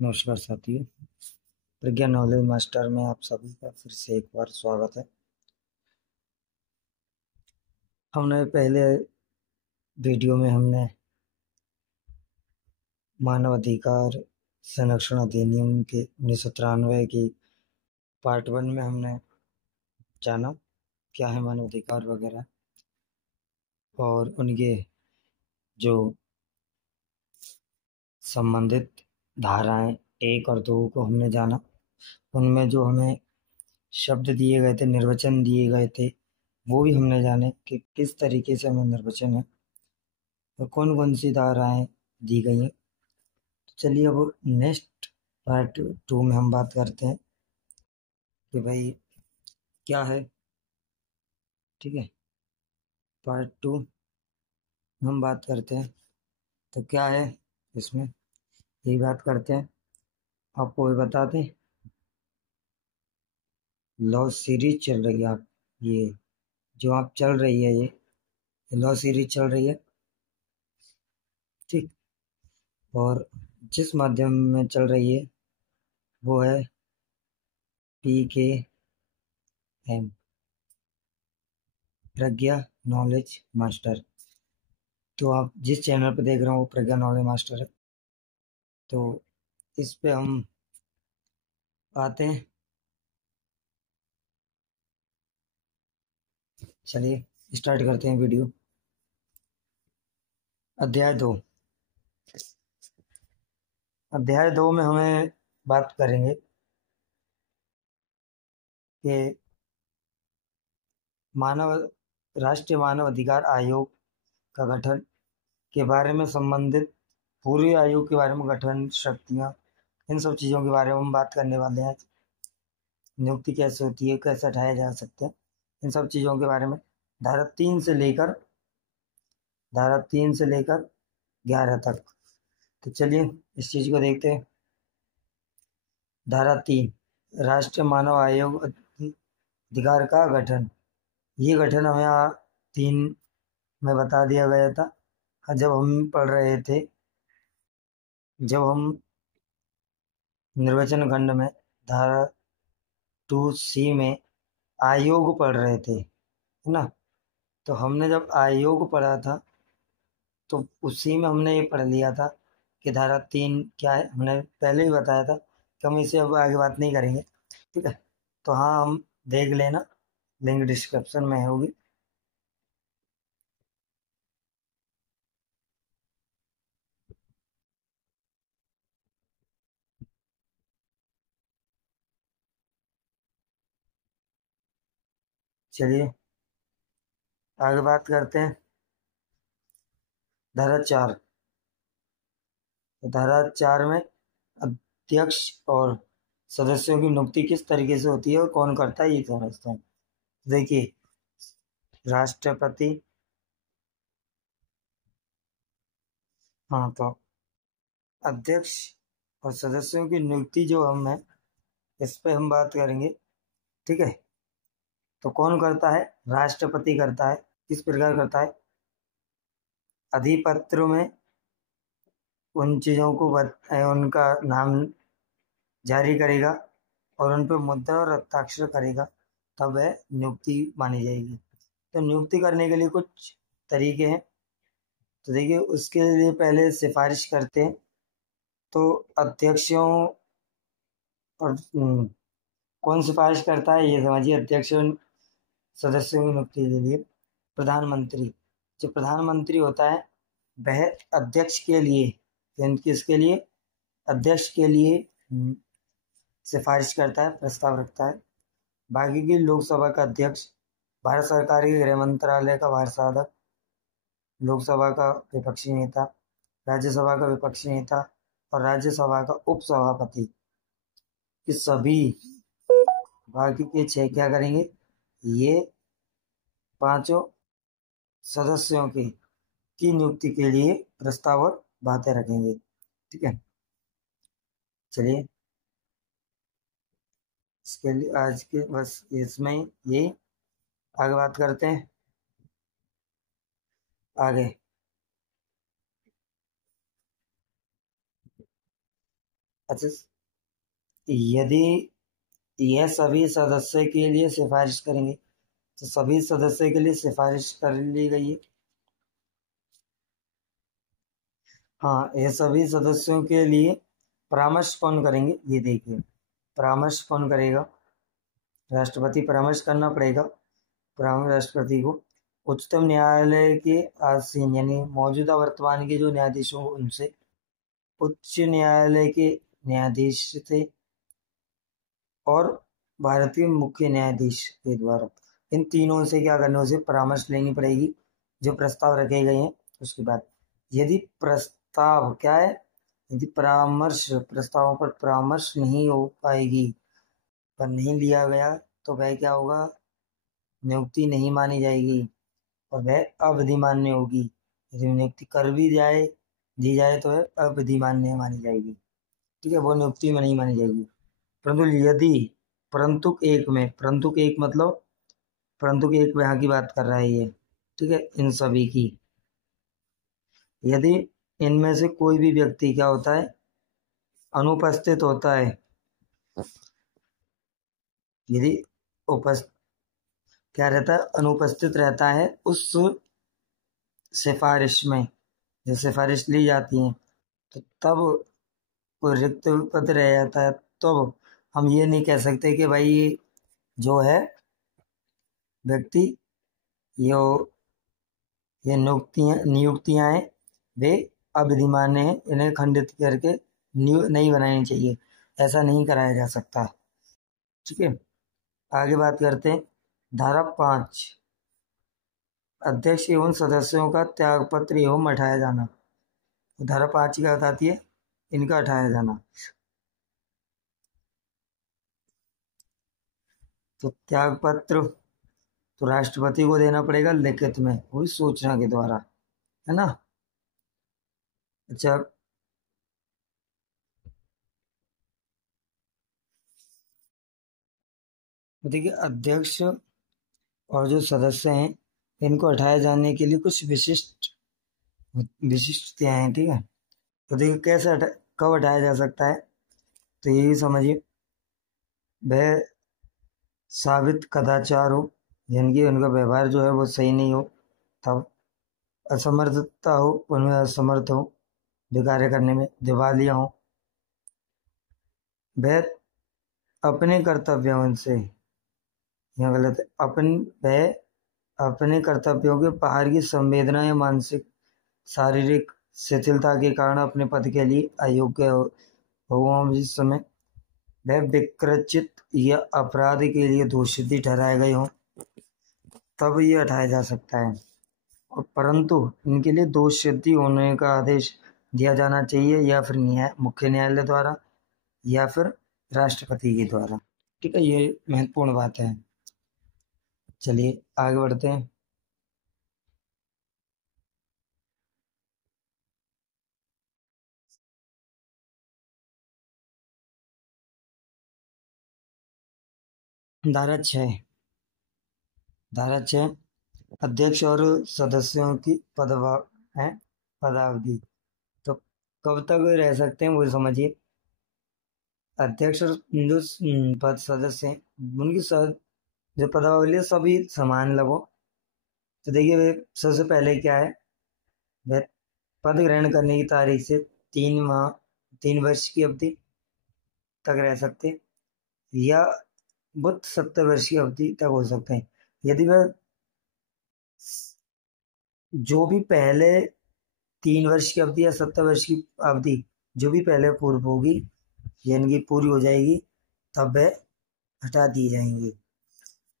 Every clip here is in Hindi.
नमस्कार साथियों। प्रज्ञा नॉलेज मास्टर में आप सभी का फिर से एक बार स्वागत है। हमने पहले वीडियो में हमने मानव अधिकार संरक्षण अधिनियम के 1993 की पार्ट 1 में हमने जाना क्या है मानव अधिकार वगैरह, और उनके जो संबंधित धाराएं 1 और 2 को हमने जाना। उनमें जो हमें शब्द दिए गए थे, निर्वचन दिए गए थे, वो भी हमने जाने कि किस तरीके से हमें निर्वचन है और कौन कौन सी धाराएं दी गई हैं। तो चलिए अब नेक्स्ट पार्ट 2 में हम बात करते हैं कि भाई क्या है। ठीक है, पार्ट 2 हम बात करते हैं तो क्या है इसमें, यही बात करते हैं। आपको भी बता दें, लॉ सीरीज चल रही है। आप ये जो आप चल रही है, ये लॉ सीरीज चल रही है। ठीक, और जिस माध्यम में चल रही है वो है PKM, प्रज्ञा नॉलेज मास्टर। तो आप जिस चैनल पर देख रहे हो वो प्रज्ञा नॉलेज मास्टर है। तो इस पे हम आते हैं। चलिए स्टार्ट करते हैं वीडियो। अध्याय 2। अध्याय 2 में हमें बात करेंगे कि मानव राष्ट्रीय मानव अधिकार आयोग का गठन के बारे में, संबंधित पूरे आयोग के बारे में, गठन शक्तियाँ, इन सब चीज़ों के बारे में हम बात करने वाले हैं। नियुक्ति कैसे होती है, कैसे हटाया जा सकता है, इन सब चीज़ों के बारे में धारा 3 से लेकर 11 तक। तो चलिए इस चीज़ को देखते हैं। धारा 3, राष्ट्रीय मानव आयोग अधिकार का गठन। ये गठन हमें 3 में बता दिया गया था जब हम पढ़ रहे थे, जब हम निर्वचन खंड में धारा 2C में आयोग पढ़ रहे थे, है ना। तो हमने जब आयोग पढ़ा था तो उसी में हमने ये पढ़ लिया था कि धारा 3 क्या है। हमने पहले ही बताया था कि हम इसे अब आगे बात नहीं करेंगे। ठीक है, तो हाँ, हम देख लेना, लिंक डिस्क्रिप्शन में होगी। चलिए आगे बात करते हैं। धारा 4। तो धारा 4 में अध्यक्ष और सदस्यों की नियुक्ति किस तरीके से होती है और कौन करता है, ये समझते हैं। देखिए, राष्ट्रपति, हाँ, तो अध्यक्ष और सदस्यों की नियुक्ति जो हम है, इस पे हम बात करेंगे। ठीक है, तो कौन करता है? राष्ट्रपति करता है। किस प्रकार करता है? अधिपत्र में उन चीज़ों को उनका नाम जारी करेगा और उन पर मुद्रा और हस्ताक्षर करेगा, तब वह नियुक्ति मानी जाएगी। तो नियुक्ति करने के लिए कुछ तरीके हैं। तो देखिए, उसके लिए पहले सिफारिश करते हैं। तो अध्यक्षों और कौन सिफारिश करता है ये समझिए। अध्यक्षों सदस्यों की नियुक्ति के लिए प्रधानमंत्री, जो प्रधानमंत्री होता है, वह अध्यक्ष के लिए, यानी किसके लिए? अध्यक्ष के लिए सिफारिश करता है, प्रस्ताव रखता है। बाकी की लोकसभा का अध्यक्ष, भारत सरकार के गृह मंत्रालय का भारसाधक, लोकसभा का विपक्षी नेता, राज्यसभा का विपक्षी नेता और राज्यसभा का उपसभापति, ये सभी बाकी के 6 क्या करेंगे? ये पांचों सदस्यों की नियुक्ति के लिए प्रस्ताव और बातें रखेंगे। ठीक है, चलिए इसके लिए आज के बस इसमें ये आगे बात करते हैं। आगे अच्छा, यदि यह सभी सदस्य के लिए सिफारिश करेंगे, तो सभी सदस्य के लिए सिफारिश कर ली गई है। हाँ, ये सभी सदस्यों के लिए परामर्श कौन करेंगे, ये देखिए। परामर्श कौन करेगा? राष्ट्रपति परामर्श करना पड़ेगा राष्ट्रपति को। उच्चतम न्यायालय के आसीन यानी मौजूदा वर्तमान के जो न्यायाधीश हों उनसे, उच्च न्यायालय के न्यायाधीश से, और भारतीय मुख्य न्यायाधीश के द्वारा, इन तीनों से क्या करने, उसे परामर्श लेनी पड़ेगी जो प्रस्ताव रखे गए हैं। उसके बाद यदि प्रस्ताव क्या है, यदि परामर्श प्रस्तावों पर परामर्श नहीं हो पाएगी, पर नहीं लिया गया, तो वह क्या होगा, नियुक्ति नहीं मानी जाएगी और वह अविधिमान्य होगी। यदि नियुक्ति कर भी दी जाए तो वह अविधिमान्य मानी जाएगी। ठीक है, वो नियुक्ति में नहीं मानी जाएगी। परंतु यदि परंतु एक मतलब परंतु के एक यहाँ की बात कर रहा है ये। ठीक है, इन सभी की, यदि इनमें से कोई भी व्यक्ति क्या होता है, अनुपस्थित होता है, यदि उपस्थित क्या रहता है, अनुपस्थित रहता है उस सिफारिश में, जो सिफारिश ली जाती है, तो तब कोई रिक्त पद रह जाता है, तो हम ये नहीं कह सकते कि भाई जो है व्यक्ति, यो ये नियुक्तियां हैं वे अविधिमान्य हैं, इन्हें खंडित करके नहीं बनानी चाहिए, ऐसा नहीं कराया जा सकता। ठीक है, आगे बात करते हैं। धारा 5, अध्यक्ष एवं सदस्यों का त्यागपत्र एवं हटाया जाना। धारा 5 क्या बताती है, इनका हटाया जाना। तो त्यागपत्र तो राष्ट्रपति को देना पड़ेगा लिखित में, वही सूचना के द्वारा, है ना। अच्छा, देखिए अध्यक्ष और जो सदस्य हैं, इनको हटाए जाने के लिए कुछ विशिष्टताएं हैं। ठीक है, तो देखिए कब हटाया जा सकता है, तो ये भी समझिए, वह साबित कदाचार हो, यानी कि उनका व्यवहार जो है वो सही नहीं हो, तब असमर्थता हो, उनमें असमर्थ हो कार्य करने में, दिवालिया हो, वह अपने कर्तव्यों से, यहाँ गलत है, वह अपने कर्तव्यों के बाहर की संवेदना या मानसिक शारीरिक शिथिलता के कारण अपने पद के लिए अयोग्य हो जिस समय वह विकृचित या अपराध के लिए दोषी ठहराए गए हों, तब ये हटाया जा सकता है। और परंतु इनके लिए दोष सिद्धि होने का आदेश दिया जाना चाहिए, या फिर मुख्य न्यायालय द्वारा, या फिर राष्ट्रपति के द्वारा। ठीक है, ये महत्वपूर्ण बात है। चलिए आगे बढ़ते हैं। धारा 6, अध्यक्ष और सदस्यों की पदावधि। तो कब तक रह सकते हैं वो समझिए। अध्यक्ष और जो पद सदस्य हैं उनकी जो पदावली है सभी समान लगो। तो देखिए वे सबसे पहले क्या है, वह पद ग्रहण करने की तारीख से 3 वर्ष की अवधि तक रह सकते, या बुद्ध 70 वर्ष की अवधि तक हो सकते हैं। यदि वह जो भी पहले 3 वर्ष की अवधि या 70 वर्ष की अवधि जो भी पहले पूर्व होगी, यानी कि पूरी हो जाएगी, तब वह हटा दिए जाएंगे।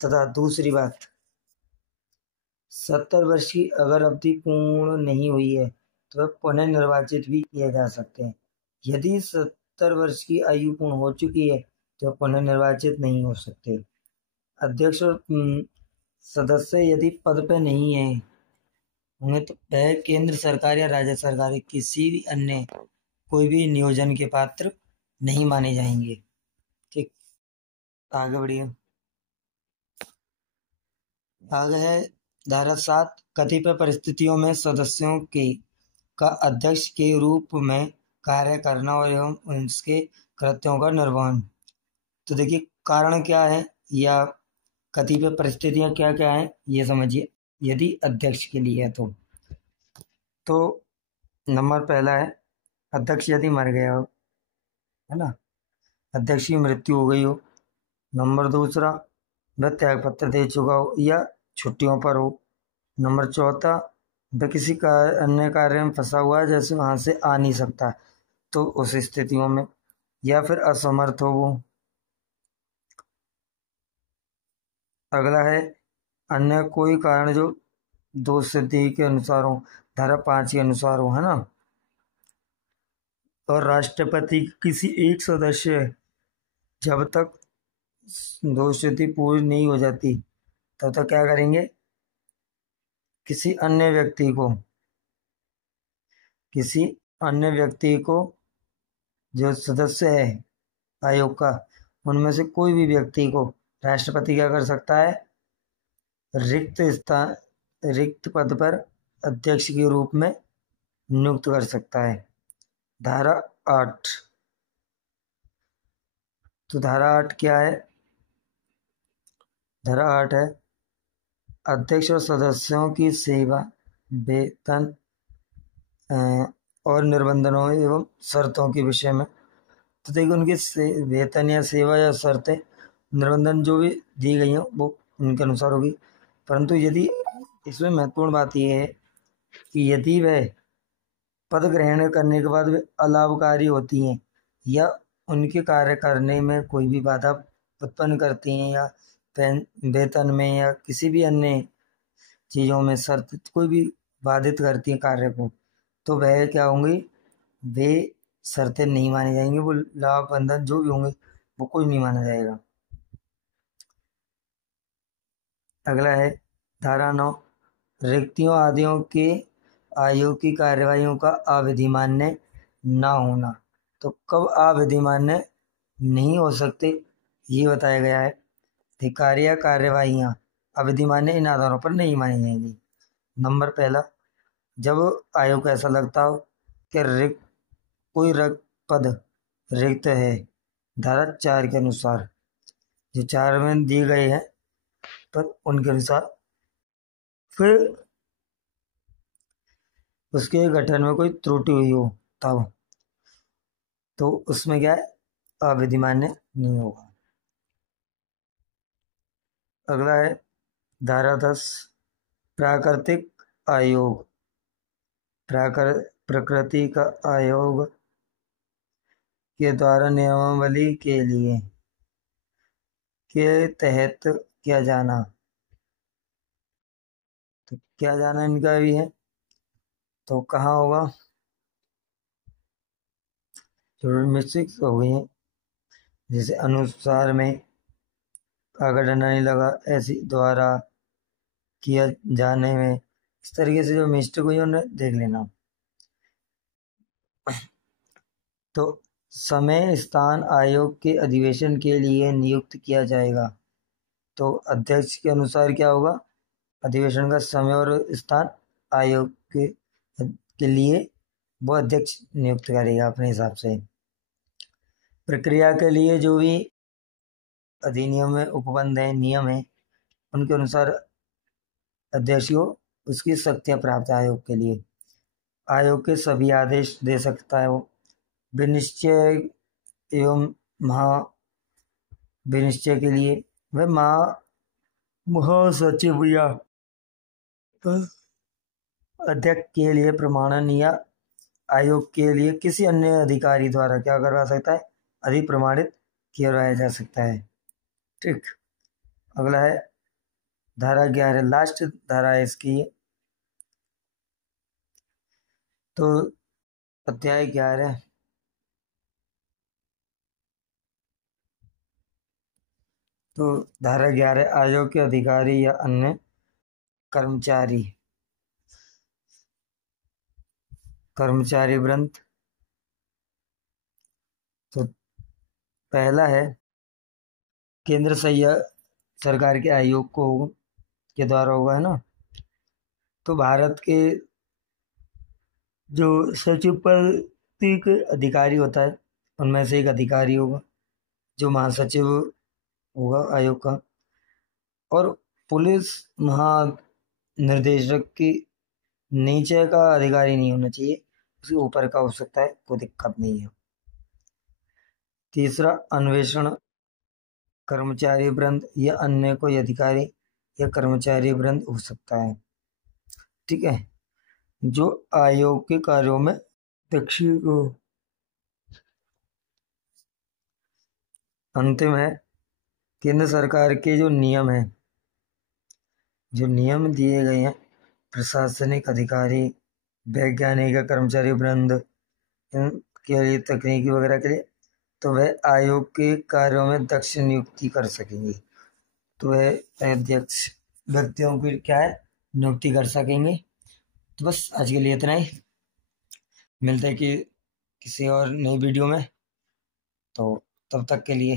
तथा दूसरी बात, 70 वर्ष की अगर अवधि पूर्ण नहीं हुई है तो वह पुनः निर्वाचित भी किए जा सकते हैं। यदि 70 वर्ष की आयु पूर्ण हो चुकी है तो पुनः निर्वाचित नहीं हो सकते। अध्यक्ष और सदस्य यदि पद पे नहीं है होंगे तो वह केंद्र सरकार या राज्य सरकार किसी भी अन्य कोई भी नियोजन के पात्र नहीं माने जाएंगे। ठीक, आगे बढ़िए। आगे है धारा 7, कतिपय परिस्थितियों में सदस्यों के का अध्यक्ष के रूप में कार्य करना और एवं उसके कृत्यों का निर्वहन। तो देखिए कारण क्या है या कतिपय परिस्थितियां क्या क्या हैं ये समझिए। यदि अध्यक्ष के लिए है तो नंबर पहला है अध्यक्ष यदि मर गया हो, है ना, अध्यक्ष की मृत्यु हो गई हो। नंबर दूसरा वह त्यागपत्र दे चुका हो या छुट्टियों पर हो। नंबर चौथा वह किसी अन्य कार्य में फंसा हुआ है जैसे वहां से आ नहीं सकता, तो उस स्थितियों में। या फिर असमर्थ हो वो। अगला है अन्य कोई कारण जो दोष सिद्धि के अनुसार हो, धारा 5 के अनुसार हो, है ना। और राष्ट्रपति किसी एक सदस्य जब तक दोष सिद्धि पूरी नहीं हो जाती तब तक क्या करेंगे, किसी अन्य व्यक्ति को किसी अन्य व्यक्ति को जो सदस्य है आयोग का, उनमें से कोई भी व्यक्ति को राष्ट्रपति क्या कर सकता है, रिक्त पद पर अध्यक्ष के रूप में नियुक्त कर सकता है। धारा 8। तो धारा 8 क्या है, धारा 8 है अध्यक्ष और सदस्यों की सेवा, वेतन और निर्बंधों एवं शर्तों के विषय में। तो देखिए उनके वेतन या सेवा या शर्तें निर्बंधन जो भी दी गई हैं वो उनके अनुसार होगी। परंतु यदि इसमें महत्वपूर्ण बात यह है कि यदि वह पद ग्रहण करने के बाद वे अलाभकारी होती हैं या उनके कार्य करने में कोई भी बाधा उत्पन्न करती हैं या वेतन में या किसी भी अन्य चीज़ों में शर्त कोई भी बाधित करती हैं कार्य को, तो वह क्या होंगी, वे शर्तें नहीं मानी जाएंगी, वो लाभ बंधन जो भी होंगे वो कोई नहीं माना जाएगा। अगला है धारा 9 रिक्तियों आदियों के आयोग की कार्यवाहियों का अविधिमान्य ना होना। तो कब अविधिमान्य नहीं हो सकते ये बताया गया है। अधिकारी या कार्यवाहियाँ अविधिमान्य इन आधारों पर नहीं मानी जाएंगी। नंबर पहला जब आयोग को ऐसा लगता हो कि कोई पद रिक्त है, धारा 4 के अनुसार जो 4 में दिए गए हैं पर उनके अनुसार, फिर उसके गठन में कोई त्रुटि हुई हो तब, तो उसमें क्या है, अविधिमान्य नहीं होगा। अगला है धारा 10 प्राकृतिक आयोग, प्रकृति का आयोग के द्वारा नियमावली के लिए के तहत किया जाना। तो क्या जाना इनका भी है, तो कहाँ होगा, जो मिस्टेक्स हो गई हैं जैसे अनुसार में अगर डंडा नहीं लगा ऐसी द्वारा किया जाने में, इस तरीके से जो मिस्टेक हुई उन्हें देख लेना। तो समय स्थान आयोग के अधिवेशन के लिए नियुक्त किया जाएगा। तो अध्यक्ष के अनुसार क्या होगा, अधिवेशन का समय और स्थान आयोग के लिए वो अध्यक्ष नियुक्त करेगा अपने हिसाब से। प्रक्रिया के लिए जो भी अधिनियम में उपबंध है, नियम है, उनके अनुसार अध्यक्ष को उसकी शक्तियां प्राप्त है। आयोग के लिए आयोग के सभी आदेश दे सकता है वो, विनिश्चय एवं विनिश्चय के लिए वह महासचिव या अध्यक्ष के लिए प्रमाणन या आयोग के लिए किसी अन्य अधिकारी द्वारा क्या करवा सकता है, अधिप्रमाणित किया जा सकता है। ठीक। अगला है धारा 11, लास्ट धारा है इसकी। तो अध्याय 11 तो धारा 11 आयोग के अधिकारी या अन्य कर्मचारी वृंद। तो पहला है केंद्र सरकार के आयोग को के द्वारा होगा, है ना। तो भारत के जो सचिव पद नियुक्ति के अधिकारी होता है, उनमें से एक अधिकारी होगा जो महासचिव होगा आयोग का। और पुलिस महानिर्देशक के नीचे का अधिकारी नहीं होना चाहिए, उसके ऊपर का हो सकता है, कोई दिक्कत नहीं है। तीसरा, अन्वेषण कर्मचारी वृंद या अन्य कोई अधिकारी या कर्मचारी वृंद हो सकता है, ठीक है, जो आयोग के कार्यों में दक्ष हो। अंतिम है, केंद्र सरकार के जो नियम हैं, जो नियम दिए गए हैं प्रशासनिक अधिकारी, वैज्ञानिक या कर्मचारी वृंद इनके लिए, तकनीकी वगैरह के लिए, तो वह आयोग के कार्यों में दक्ष नियुक्ति कर सकेंगे। तो वह अध्यक्ष व्यक्तियों की क्या है, नियुक्ति कर सकेंगे। तो बस आज के लिए इतना ही, मिलते हैं कि किसी और नई वीडियो में। तो तब तक के लिए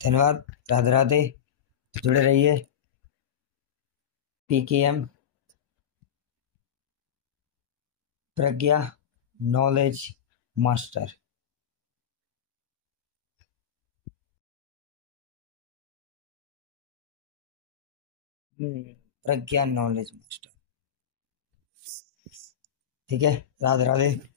धन्यवाद, राधे राधे, जुड़े रहिए। PKM प्रज्ञा नॉलेज मास्टर। प्रज्ञा नॉलेज मास्टर, ठीक है, राधे राधे।